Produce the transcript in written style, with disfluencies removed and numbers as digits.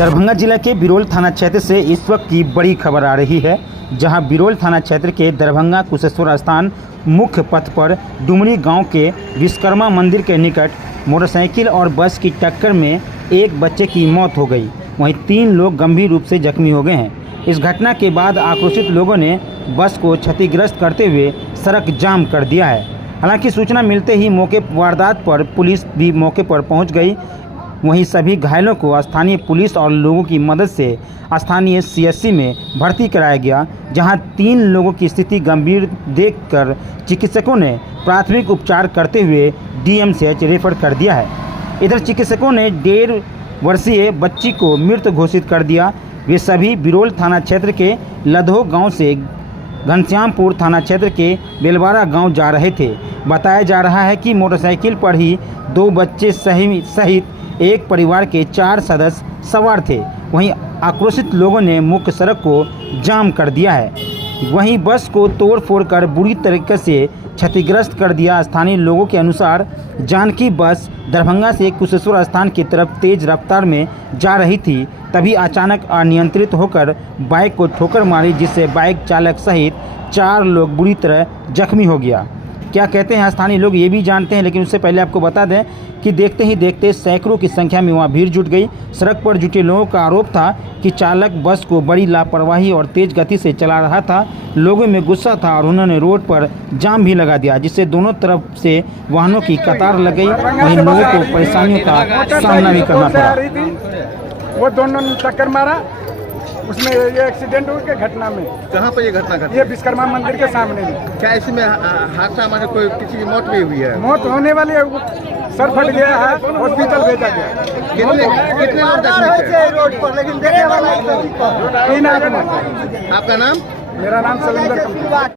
दरभंगा जिला के बिरोल थाना क्षेत्र से इस वक्त की बड़ी खबर आ रही है, जहां बिरोल थाना क्षेत्र के दरभंगा कुशेश्वर स्थान मुख्य पथ पर डुमरी गांव के विश्वकर्मा मंदिर के निकट मोटरसाइकिल और बस की टक्कर में एक बच्चे की मौत हो गई। वहीं 3 लोग गंभीर रूप से जख्मी हो गए हैं। इस घटना के बाद आक्रोशित लोगों ने बस को क्षतिग्रस्त करते हुए सड़क जाम कर दिया है। हालांकि सूचना मिलते ही वारदात पर पुलिस भी मौके पर पहुंच गई। वहीं सभी घायलों को स्थानीय पुलिस और लोगों की मदद से स्थानीय सीएचसी में भर्ती कराया गया, जहां 3 लोगों की स्थिति गंभीर देखकर चिकित्सकों ने प्राथमिक उपचार करते हुए डीएमसीएच रेफर कर दिया है। इधर चिकित्सकों ने 1.5 वर्षीय बच्ची को मृत घोषित कर दिया। वे सभी बिरोल थाना क्षेत्र के लधो गांव से घनश्यामपुर थाना क्षेत्र के बेलवाड़ा गांव जा रहे थे। बताया जा रहा है कि मोटरसाइकिल पर ही 2 बच्चे सहित एक परिवार के 4 सदस्य सवार थे। वहीं आक्रोशित लोगों ने मुख्य सड़क को जाम कर दिया है। वहीं बस को तोड़-फोड़ कर बुरी तरीके से क्षतिग्रस्त कर दिया। स्थानीय लोगों के अनुसार जानकी बस दरभंगा से कुशेश्वर स्थान की तरफ तेज रफ्तार में जा रही थी, तभी अचानक अनियंत्रित होकर बाइक को ठोकर मारी, जिससे बाइक चालक सहित 4 लोग बुरी तरह जख्मी हो गया। क्या कहते हैं स्थानीय लोग ये भी जानते हैं, लेकिन उससे पहले आपको बता दें कि देखते ही देखते सैकड़ों की संख्या में वहाँ भीड़ जुट गई। सड़क पर जुटे लोगों का आरोप था कि चालक बस को बड़ी लापरवाही और तेज गति से चला रहा था। लोगों में गुस्सा था और उन्होंने रोड पर जाम भी लगा दिया, जिससे दोनों तरफ से वाहनों की कतार लग गई। वहीं लोगों को परेशानियों का सामना भी करना पड़ा। वो दोनों ने टक्कर मारा, उसमें ये एक्सीडेंट हो गया। घटना में कहाँ पर ये घटना घटी? ये विश्वकर्मा मंदिर के सामने में। क्या इसमें हादसा हमारे कोई किसी की मौत भी हुई है? मौत होने वाली है, सर फट गया है, हॉस्पिटल भेजा गया। कितने लोग जख्मी थे? रोड पर, लेकिन देने वाला 3 आदमी। आपका नाम? मेरा नाम सलेंदर।